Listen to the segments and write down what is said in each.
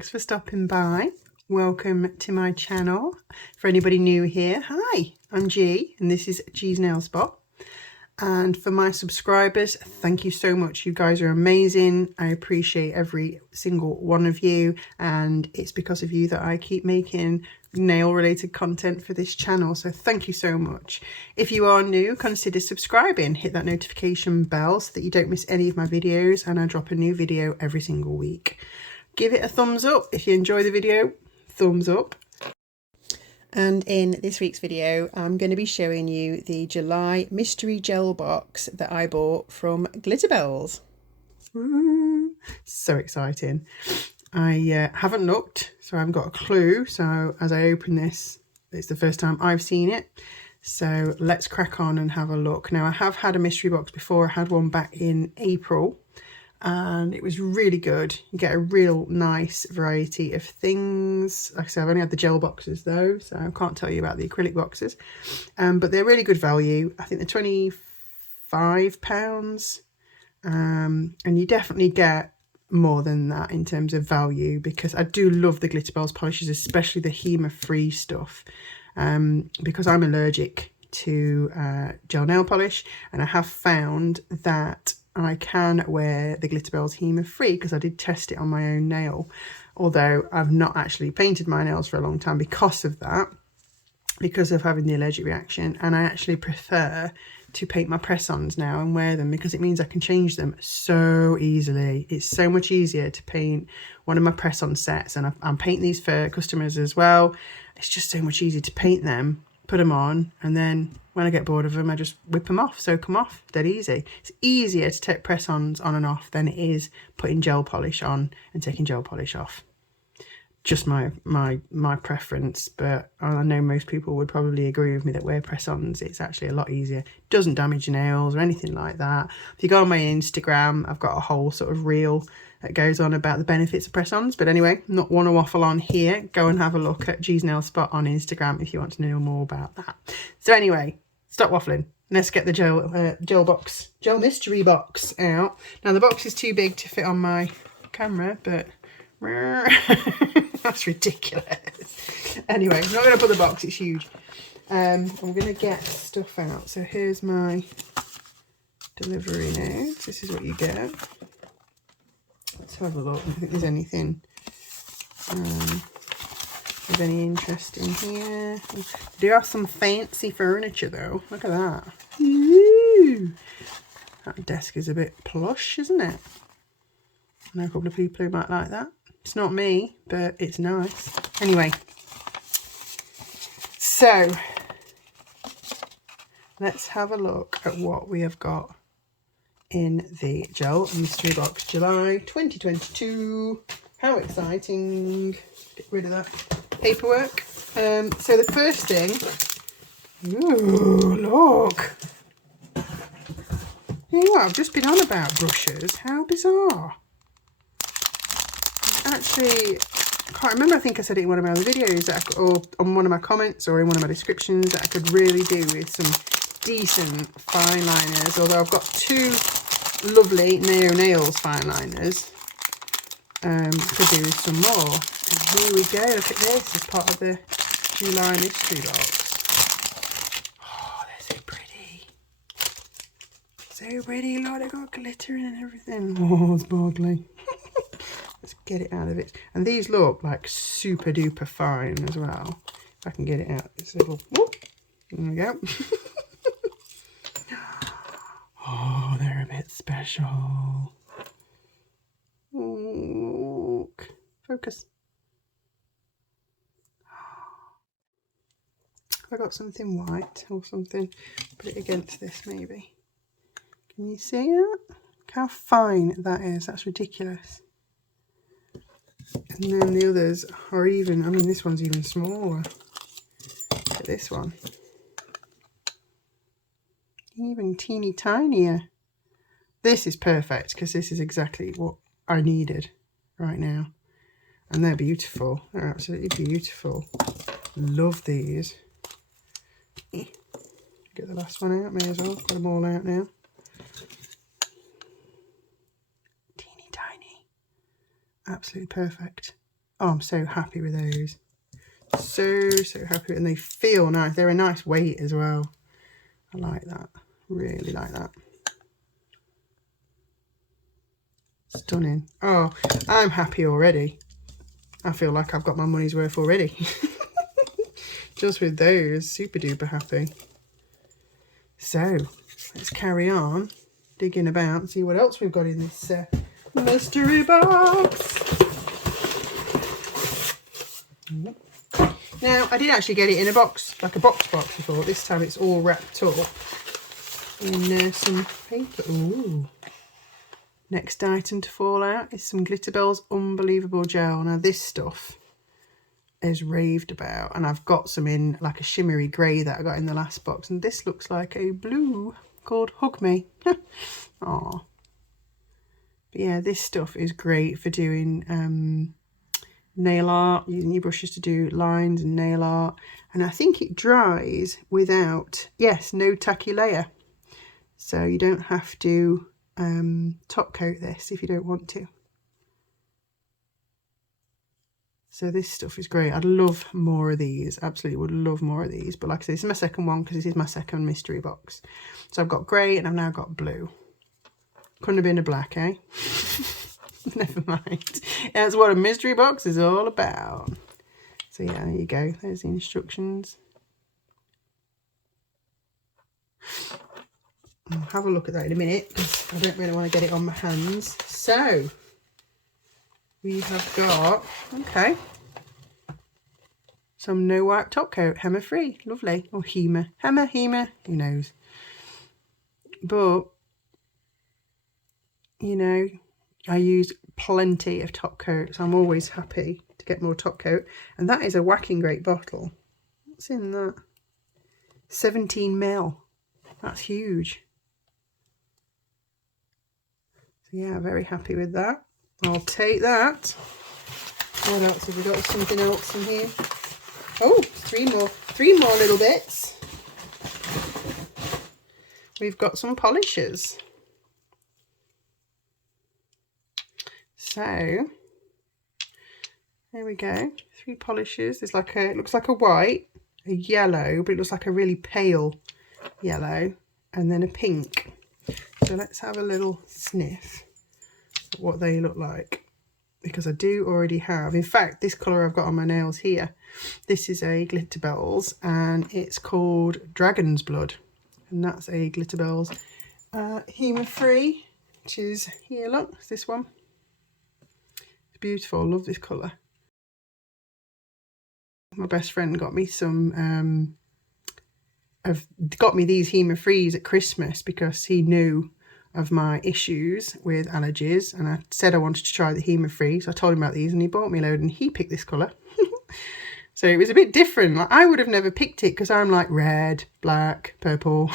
Thanks for stopping by. Welcome to my channel. For anybody new here, hi, I'm G and this is G's Nail Spot. And for my subscribers, thank you so much. You guys are amazing. I appreciate every single one of you, and it's because of you that I keep making nail related content for this channel, so thank you so much. If you are new, consider subscribing, hit that notification bell so that you don't miss any of my videos, and I drop a new video every single week. Give it a thumbs up if you enjoy the video, thumbs up. And in this week's video, I'm going to be showing you the July Mystery Gel box that I bought from Glitterbels. Woo! So exciting. I haven't looked, so I haven't got a clue. So as I open this, it's the first time I've seen it. So let's crack on and have a look. Now, I have had a mystery box before. I had one back in April, and it was really good. You get a real nice variety of things. Like I said, I've only had the gel boxes though, so I can't tell you about the acrylic boxes, but they're really good value. I think they're £25, and you definitely get more than that in terms of value, because I do love the Glitterbels polishes, especially the HEMA free stuff, because I'm allergic to gel nail polish, and I have found that I can wear the Glitterbels HEMA free because I did test it on my own nail, although I've not actually painted my nails for a long time because of that, because of having the allergic reaction. And I actually prefer to paint my press-ons now and wear them, because it means I can change them so easily. It's so much easier to paint one of my press-on sets, and I'm painting these for customers as well. It's just so much easier to paint them, put them on, and then when I get bored of them, I just whip them off, soak them off, dead easy. It's easier to take press-ons on and off than it is putting gel polish on and taking gel polish off. Just my preference, but I know most people would probably agree with me that where press-ons, it's actually a lot easier. It doesn't damage your nails or anything like that. If you go on my Instagram, I've got a whole sort of reel that goes on about the benefits of press-ons. But anyway, not want to waffle on here. Go and have a look at G's Nail Spot on Instagram if you want to know more about that. So anyway, stop waffling. Let's get the gel mystery box out. Now the box is too big to fit on my camera, but that's ridiculous. Anyway, I'm not going to put the box, it's huge. I'm going to get stuff out. So here's my delivery notes. This is what you get. Let's have a look. I don't think there's anything, there's any interest in here. They do have some fancy furniture though. Look at that. Ooh. That desk is a bit plush, isn't it? I know a couple of people who might like that. It's not me, but it's nice. Anyway, so let's have a look at what we have got in the Gel Mystery Box July 2022. How exciting. Get rid of that paperwork. So the first thing, ooh, look. You know what, I've just been on about brushes. How bizarre. Actually, I can't remember, I think I said it in one of my other videos, that or on one of my comments or in one of my descriptions, that I could really do with some decent fine liners, although I've got two lovely Neo Nails fine liners. Could do with some more. And here we go, look at this as part of the July mystery box. Oh, they're so pretty. So pretty, look, they've got glitter in and everything. Oh, sparkly. Let's get it out of it. And these look like super duper fine as well. If I can get it out, this little, whoop, there we go. Oh, they're a bit special. Look, focus. Have I got something white or something? Put it against this maybe. Can you see it? Look how fine that is. That's ridiculous. And then the others are even, I mean, this one's even smaller. Look at this one. Even teeny tinier. This is perfect because this is exactly what I needed right now. And they're beautiful. They're absolutely beautiful. Love these. Get the last one out, may as well. Got them all out now. Teeny tiny. Absolutely perfect. Oh, I'm so happy with those. So happy, and they feel nice. They're a nice weight as well. I like that. Really like that. Stunning. Oh, I'm happy already. I feel like I've got my money's worth already. Just with those, super duper happy. So let's carry on digging about and see what else we've got in this mystery box. Now, I did actually get it in a box, like a box before. This time it's all wrapped up in some paper. Ooh. Next item to fall out is some Glitterbels Unbelievable Gel. Now, this stuff is raved about, and I've got some in like a shimmery grey that I got in the last box, and this looks like a blue called Hug Me. Aww. But yeah, this stuff is great for doing nail art, using your brushes to do lines and nail art, and I think it dries without, yes, no tacky layer, so you don't have to top coat this if you don't want to. So this stuff is great. I'd love more of these, absolutely would love more of these, but like I said, this is my second one because this is my second mystery box. So I've got grey and I've now got blue. Couldn't have been a black, eh? Never mind. That's what a mystery box is all about. So yeah, there you go. There's the instructions. I'll have a look at that in a minute because I don't really want to get it on my hands. So we have got, okay, some no wipe top coat, Hema free, lovely, or Hema, who knows. But you know, I use plenty of top coat, so I'm always happy to get more top coat. And that is a whacking great bottle. What's in that? 17 ml. That's huge. So yeah, very happy with that. I'll take that. What else have we got? Something else in here. Oh, three more little bits. We've got some polishers. So there we go. 3 polishers. There's like a, it looks like a white, a yellow, but it looks like a really pale yellow, and then a pink. So let's have a little sniff at what they look like, because I do already have, in fact, this colour I've got on my nails here. This is a Glitterbels and it's called Dragon's Blood, and that's a Glitterbels Hema free, which is here, look, it's this one. It's beautiful, I love this colour. My best friend got me some got me these Hema frees at Christmas because he knew of my issues with allergies, and I said I wanted to try the Hema free, so I told him about these and he bought me a load, and he picked this colour. So it was a bit different. Like, I would have never picked it because I'm like red, black, purple.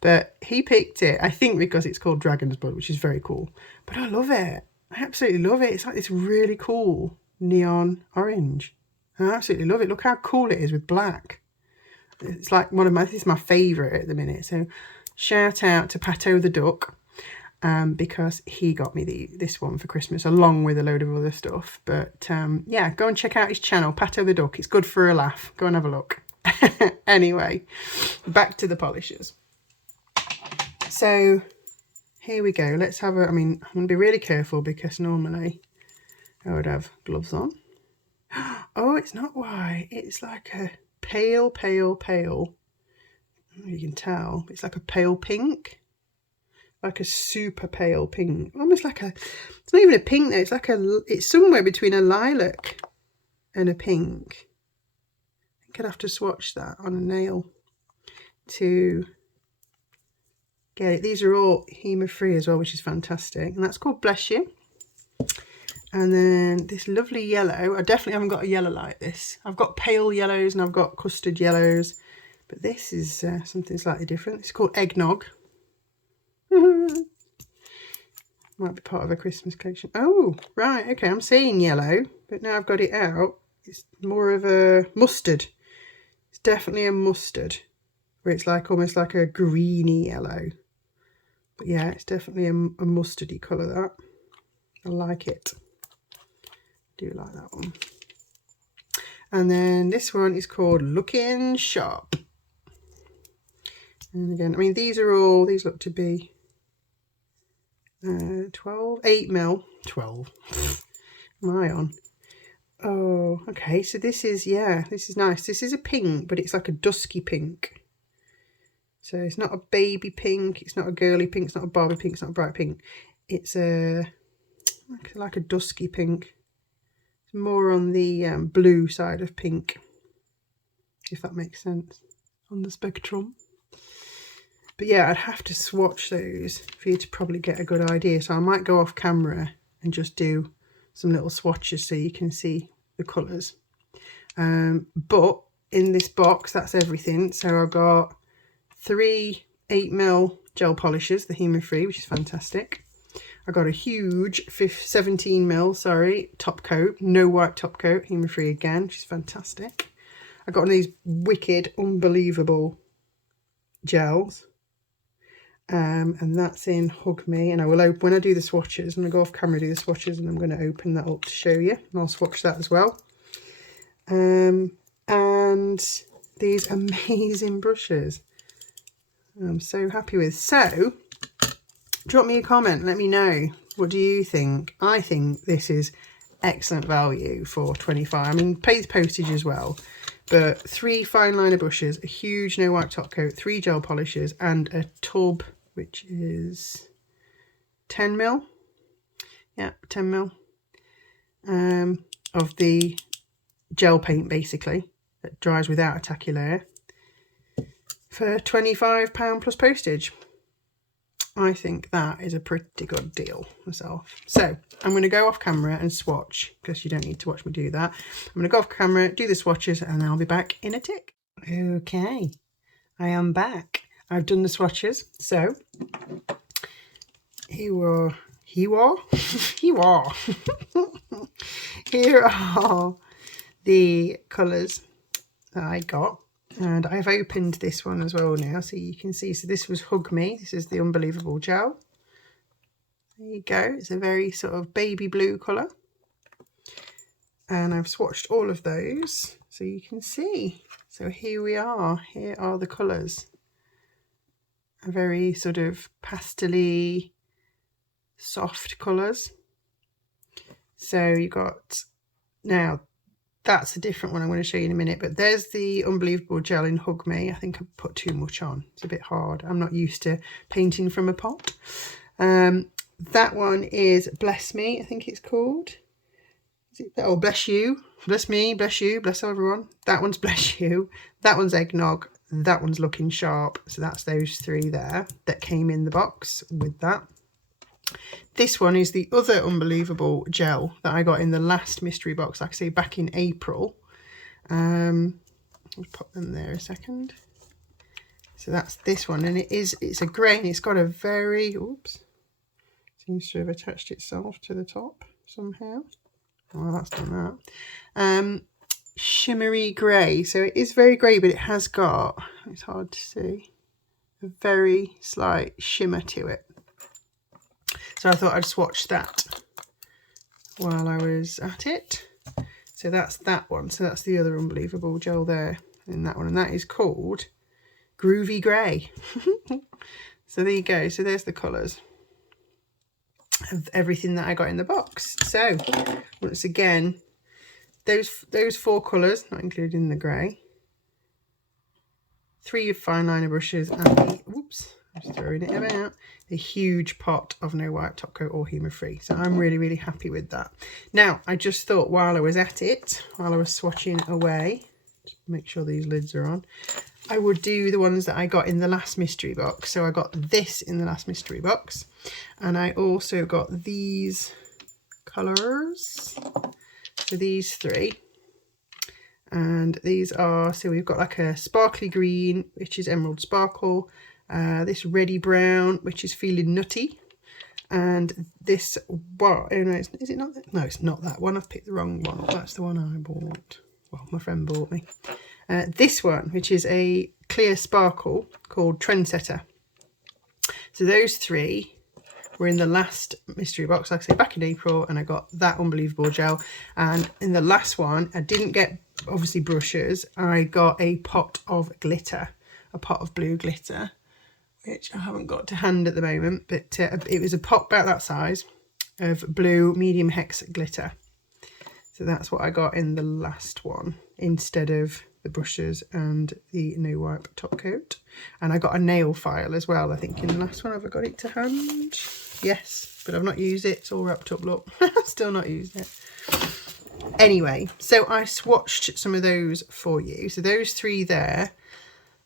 But he picked it, I think because it's called Dragon's Blood, which is very cool. But I love it. I absolutely love it. It's like this really cool neon orange. I absolutely love it. Look how cool it is with black. It's like one of my, this is my favourite at the minute. So shout out to Pato the Duck, because he got me this one for Christmas along with a load of other stuff. But yeah, go and check out his channel, Pato the Duck. It's good for a laugh. Go and have a look. Anyway, back to the polishers. So here we go. Let's have a, I mean, I'm going to be really careful because normally I would have gloves on. Oh, it's not white. It's like a pale. You can tell. It's like a pale pink. Like a super pale pink. Almost like a, it's not even a pink though. It's like a, it's somewhere between a lilac and a pink. I think I'd have to swatch that on a nail to get it. These are all Hema free as well, which is fantastic. And that's called Bless You. And then this lovely yellow. I definitely haven't got a yellow like this. I've got pale yellows and I've got custard yellows. But this is something slightly different. It's called Eggnog. Might be part of a Christmas collection. Oh, right. Okay, I'm seeing yellow. But now I've got it out. It's more of a mustard. It's definitely a mustard. Where it's like almost like a greeny yellow. But yeah, it's definitely a mustardy colour, that. I like it. Do like that one. And then this one is called Looking Sharp. And again, I mean, these look to be 12, 8 mil, 12. Am I on? Oh, okay. So this is, yeah, this is nice. This is a pink, but it's like a dusky pink. So it's not a baby pink. It's not a girly pink. It's not a Barbie pink. It's not a bright pink. It's like a dusky pink. It's more on the blue side of pink, if that makes sense, on the spectrum. But yeah, I'd have to swatch those for you to probably get a good idea. So I might go off camera and just do some little swatches so you can see the colours. But in this box, that's everything. So I've got 3 8mm gel polishes, the human free, which is fantastic. I got a huge 17mm, top coat, no wipe top coat, human free again, which is fantastic. I got one of these wicked, unbelievable gels. And that's in Hug Me, and I will open when I do the swatches. I'm going to go off camera, do the swatches, and I'm going to open that up to show you, and I'll swatch that as well. And these amazing brushes I'm so happy with. So drop me a comment, let me know, what do you think? I think this is excellent value for 25. I mean, pay the postage as well. But 3 fine liner brushes, a huge no wipe top coat, 3 gel polishes, and a tub which is 10mm. Yeah, 10mm of the gel paint, basically, that dries without a tacky layer, for £25 plus postage. I think that is a pretty good deal myself. So I'm going to go off camera and swatch, because you don't need to watch me do that. I'm going to go off camera, do the swatches, and then I'll be back in a tick. Okay, I am back. I've done the swatches. So here are the colours that I got. And I've opened this one as well now, so you can see. So this was Hug Me. This is the Unbelievable Gel. There you go. It's a very sort of baby blue colour. And I've swatched all of those, so you can see. So here we are. Here are the colours. A very sort of pastel-y, soft colours. So you got, now that's a different one I'm going to show you in a minute, but there's the Unbelievable Gel in Hug Me. I think I put too much on. It's a bit hard. I'm not used to painting from a pot. That one is Bless Me, I think it's called. Is it? Oh, Bless You. Bless Me, Bless You, Bless everyone. That one's Bless You. That one's Eggnog. That one's Looking Sharp. So that's those 3 there that came in the box with that. This one is the other Unbelievable Gel that I got in the last mystery box, like I say, back in April. I'll put them there a second. So that's this one, and it's a grey, and it's got a very, oops, seems to have attached itself to the top somehow. Oh, that's done that. Shimmery grey. So it is very grey, but it has got, it's hard to see, a very slight shimmer to it. So I thought I'd swatch that while I was at it. So that's that one. So that's the other Unbelievable Gel there in that one. And that is called Groovy Grey. So there you go. So there's the colours of everything that I got in the box. So once again, those 4 colours, not including the grey. 3 fine liner brushes and the, whoops, I'm just throwing it about, a huge pot of no wipe top coat or humour free. So I'm really, really happy with that. Now, I just thought while I was at it, while I was swatching away, just make sure these lids are on, I would do the ones that I got in the last mystery box. So I got this in the last mystery box, and I also got these colours. So these 3. And these are, so we've got like a sparkly green, which is Emerald Sparkle, this reddy brown, which is Feeling Nutty, and this, well, is it not that? No, it's not that one. I've picked the wrong one. That's the one I bought. Well, my friend bought me. This one, which is a clear sparkle called Trendsetter. So those 3 were in the last mystery box, like I say, back in April, and I got that unbelievable gel. And in the last one, I didn't get, obviously, brushes. I got a pot of glitter, a pot of blue glitter, which I haven't got to hand at the moment, but it was a pot about that size of blue medium hex glitter. So that's what I got in the last one, instead of the brushes and the no wipe top coat. And I got a nail file as well, I think, in the last one. Have I got it to hand? Yes, but I've not used it. It's all wrapped up, look. Still not used it. Anyway, so I swatched some of those for you. So those 3 there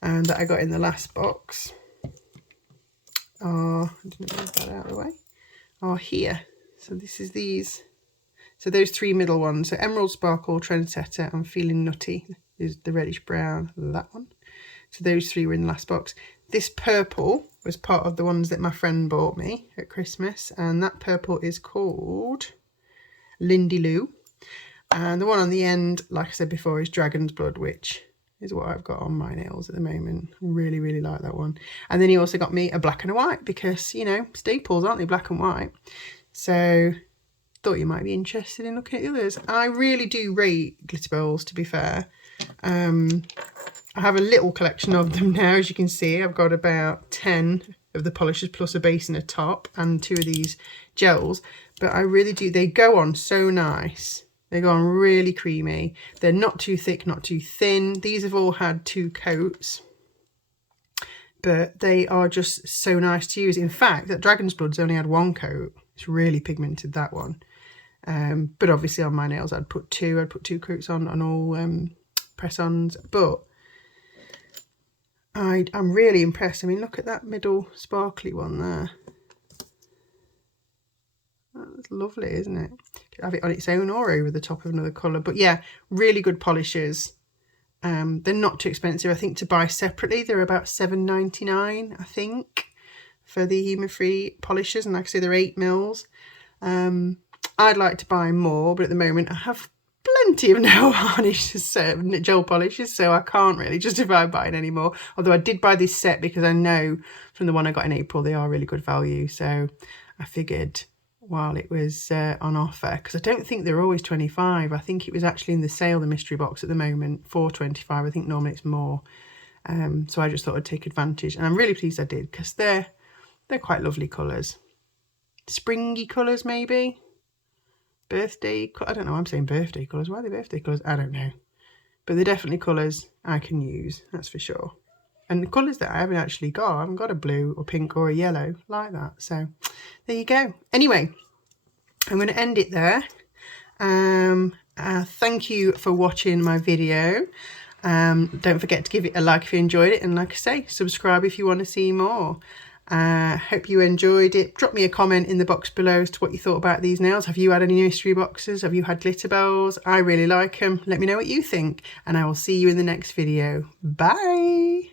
that I got in the last box are, I didn't move that out of the way, are here. So this is these. So those 3 middle ones. So Emerald Sparkle, Trendsetter, and Feeling Nutty is the reddish brown, that one. So those 3 were in the last box. This purple was part of the ones that my friend bought me at Christmas, and that purple is called Lindy Lou. And the one on the end, like I said before, is Dragon's Blood, which is what I've got on my nails at the moment. Really, really like that one. And then he also got me a black and a white, because, you know, staples, aren't they, black and white? So thought you might be interested in looking at the others. I really do rate Glitterbels, to be fair. I have a little collection of them now, as you can see. I've got about 10 of the polishes plus a base and a top, and 2 of these gels. But I really do, they go on so nice. They go on really creamy. They're not too thick, not too thin. These have all had 2 coats, but they are just so nice to use. In fact, that Dragon's Blood's only had 1 coat. It's really pigmented, that one. But obviously on my nails I'd put 2. I'd put 2 coats on all press-ons. But I'm really impressed. I mean, look at that middle sparkly one there. That's lovely, isn't it? Could have it on its own or over the top of another colour. But yeah, really good polishes. They're not too expensive. I think to buy separately, they're about $7.99, I think, for the humour-free polishes. And like I say, they're 8 mils. I'd like to buy more, but at the moment I have plenty of nail varnishes, gel polishes, so I can't really justify buying any more. Although I did buy this set because I know from the one I got in April they are really good value. So I figured while it was on offer, because I don't think they're always 25. I think it was actually in the sale, the mystery box at the moment, for 25. I think normally it's more. So I just thought I'd take advantage, and I'm really pleased I did, because they're quite lovely colours. Springy colours, maybe. Birthday, I don't know, I'm saying birthday colours. Why are they birthday colours? I don't know. But they're definitely colours I can use, that's for sure. And the colours that I haven't actually got, I haven't got a blue or pink or a yellow like that. So there you go. Anyway, I'm going to end it there. Thank you for watching my video. Don't forget to give it a like if you enjoyed it. And like I say, subscribe if you want to see more. Hope you enjoyed it. Drop me a comment in the box below as to what you thought about these nails. Have you had any mystery boxes? Have you had Glitterbels? I really like them. Let me know what you think, and I will see you in the next video. Bye.